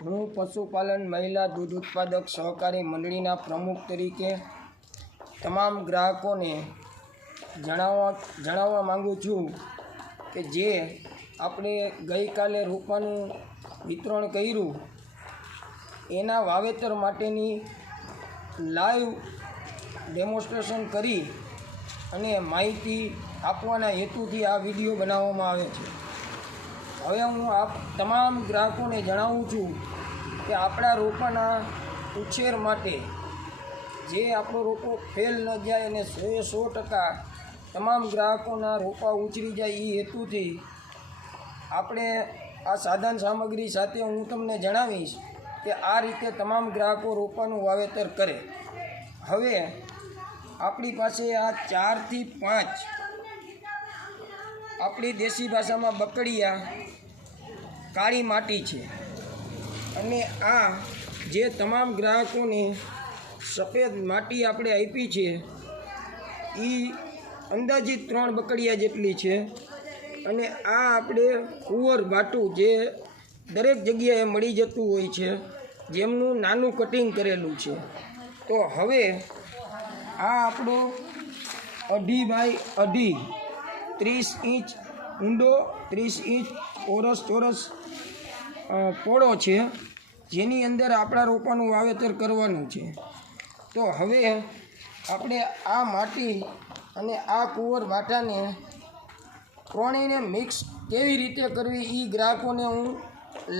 હું પશુપાલન મહિલા દૂધ ઉત્પાદક સહકારી મંડળીના પ્રમુખ તરીકે તમામ ગ્રાહકોને જણાવવા માગું છું કે જે આપણે ગઈકાલે રોપાનું વિતરણ કર્યું એના વાવેતર માટેની લાઈવ ડેમોન્સ્ટ્રેશન કરી અને માહિતી આપવાના હેતુથી આ વિડીયો બનાવવામાં આવે છે। હવે હું તમામ ગ્રાહકોને જણાવું છું કે આપણા રોપાના ઉછેર માટે જે આપણો રોપો ફેલ ન જાય અને 100% તમામ ગ્રાહકોના રોપા ઉછરી જાય એ હેતુથી આપણે આ સાધન સામગ્રી સાથે હું તમને જણાવીશ કે આ રીતે તમામ ગ્રાહકો રોપાનું વાવેતર કરે। હવે આપણી પાસે આ 4 થી 5 આપણી દેશી ભાષામાં બકડિયા કાળી માટી છે અને આ જે તમામ ગ્રાહકોને સફેદ માટી આપણે આપી છે એ અંદાજિત 3 બકડિયા જેટલી છે અને આ આપણે કુંવર ભાટું જે દરેક જગ્યાએ મળી જતું હોય છે જેમનું નાનું કટિંગ કરેલું છે। તો હવે આ આપણો 2.5 બાય 2.5 30 ઇંચ ઊંડો 30 ઇંચ ચોરસ પોળો છે જેની અંદર આપણા રોપાનું વાવેતર કરવાનું છે। તો હવે આપણે આ માટી અને આ કુંવર ભાટાને ત્રણેયને મિક્સ કેવી રીતે કરવી એ ગ્રાહકોને હું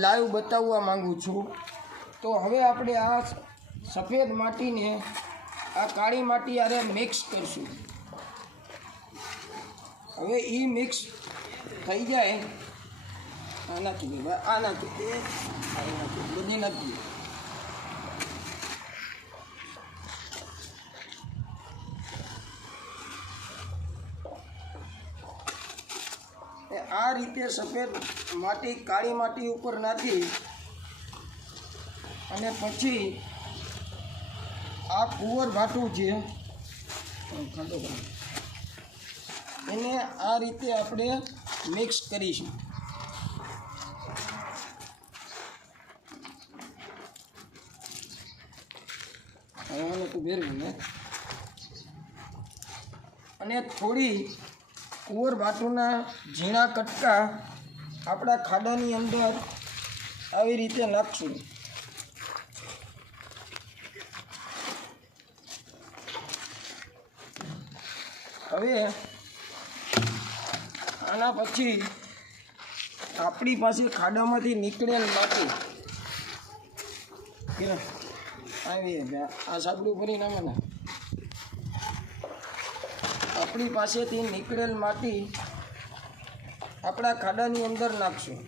લાઈવ બતાવવા માગું છું। તો હવે આપણે આ સફેદ માટીને આ કાળી માટી આરે મિક્સ કરશું। હવે એ મિક્સ થઈ જાય આનાથી આનાથી બધી નથી આ રીતે સફેદ માટી કાળી માટી ઉપર નાખી અને પછી આ કુંવર ભાટું છે એને આ રીતે આપણે મિક્સ કરીશું। અને થોડી કુંવર ભાટુના ઝીણા કટકા આપણા ખાડાની અંદર આવી રીતે નાખશું। હવે આના પછી આપણી પાસે ખાડામાંથી નીકળેલ માટી આવી આ સાબડું ભરીને આમાં આપણી પાસેથી નીકળેલ માટી આપણા ખાડાની અંદર નાખશું।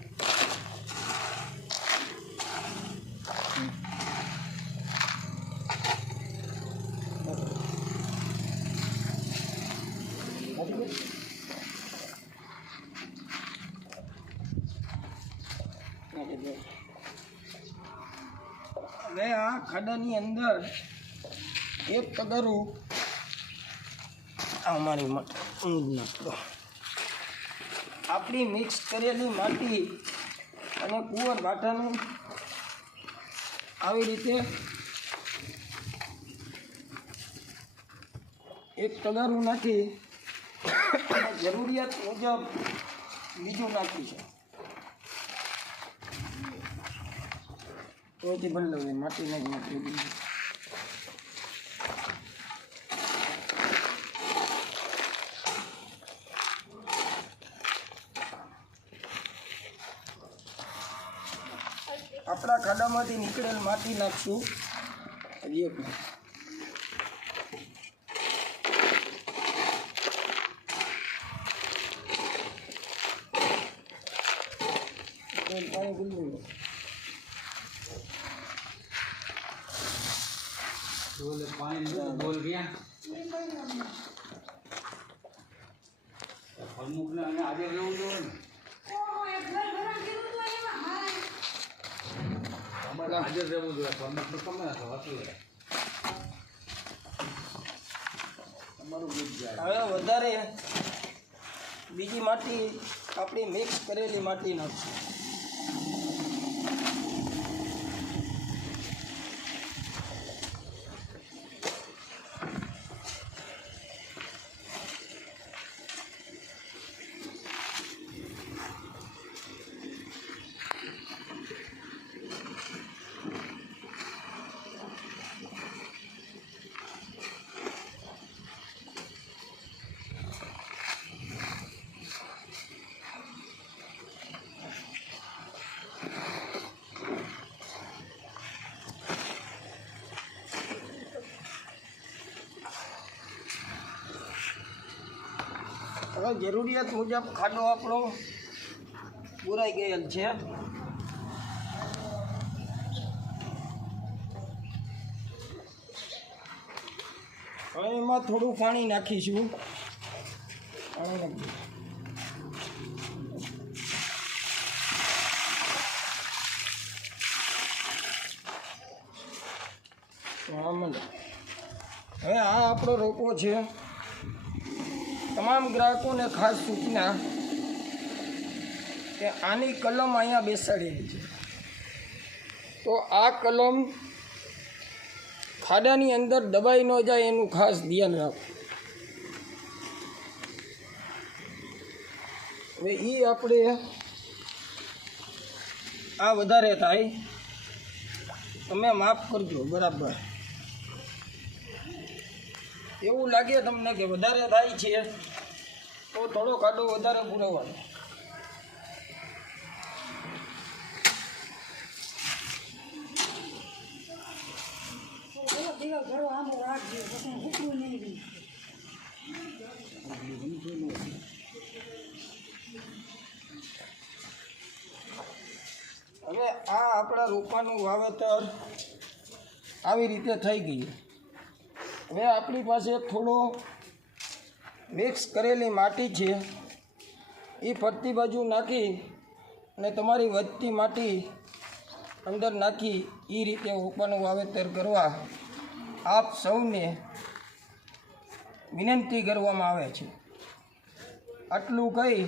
હવે આ ખાડાની અંદર એક તગારું અમારી નાખો આપણી મિક્સ કરેલી માટી અને કુંવર ભાટાનું આવી રીતે એક તગારું નાખી જરૂરિયાત મુજબ બીજું નાખીશું। તોથી બદલાવી માટી નાખી આપણા ખાડામાંથી નીકળેલ માટી નાખશું। હજી એક પાણી ગુલ્લું पानी बोल गया मुकना आगे रहूं तो हमारा हाजिर रहूं तो हम कम ना था તમારું બુજ જાય। હવે વધારે બીજી માટી આપણી મિક્સ કરેલી માટી નાખશું। હવે જરૂરિયાત મુજબ ખાડો આપણો પૂરાઈ ગયેલ છે. હવે એમાં થોડું પાણી નાખીશું. હવે આ આપણો રોપો છે. તમામ ગ્રાહકોને ખાસ સૂચના કે આની કલમ અહીંયા બેસાડેલી છે, તો આ કલમ ખાડાની અંદર દબાઈ ન જાય એનું ખાસ ધ્યાન રાખો. હવે એ આપણે આ વધારે થાય તમે માફ કરજો. બરાબર એવું લાગે તમને કે વધારે થાય છે તો થોડો ખાડો વધારે પૂરવાનો. હવે આ આપણા રોપાનું વાવેતર આવી રીતે થઈ ગયું. હવે આપણી પાસે થોડો મિક્સ કરેલી માટી છે, એ ફરતી બાજુ નાખી અને તમારી વધતી માટી અંદર નાખી એ રીતે રોપાનું વાવેતર કરવા આપ સૌને વિનંતી કરવામાં આવે છે. આટલું કહી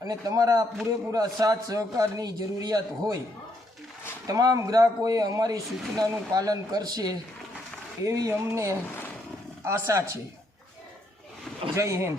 અને તમારા પૂરેપૂરા સાથ સહકારની જરૂરિયાત હોય તમામ ગ્રાહકોએ અમારી સૂચનાનું પાલન કરશે એવી અમને આશા છે. જય હિન્દ.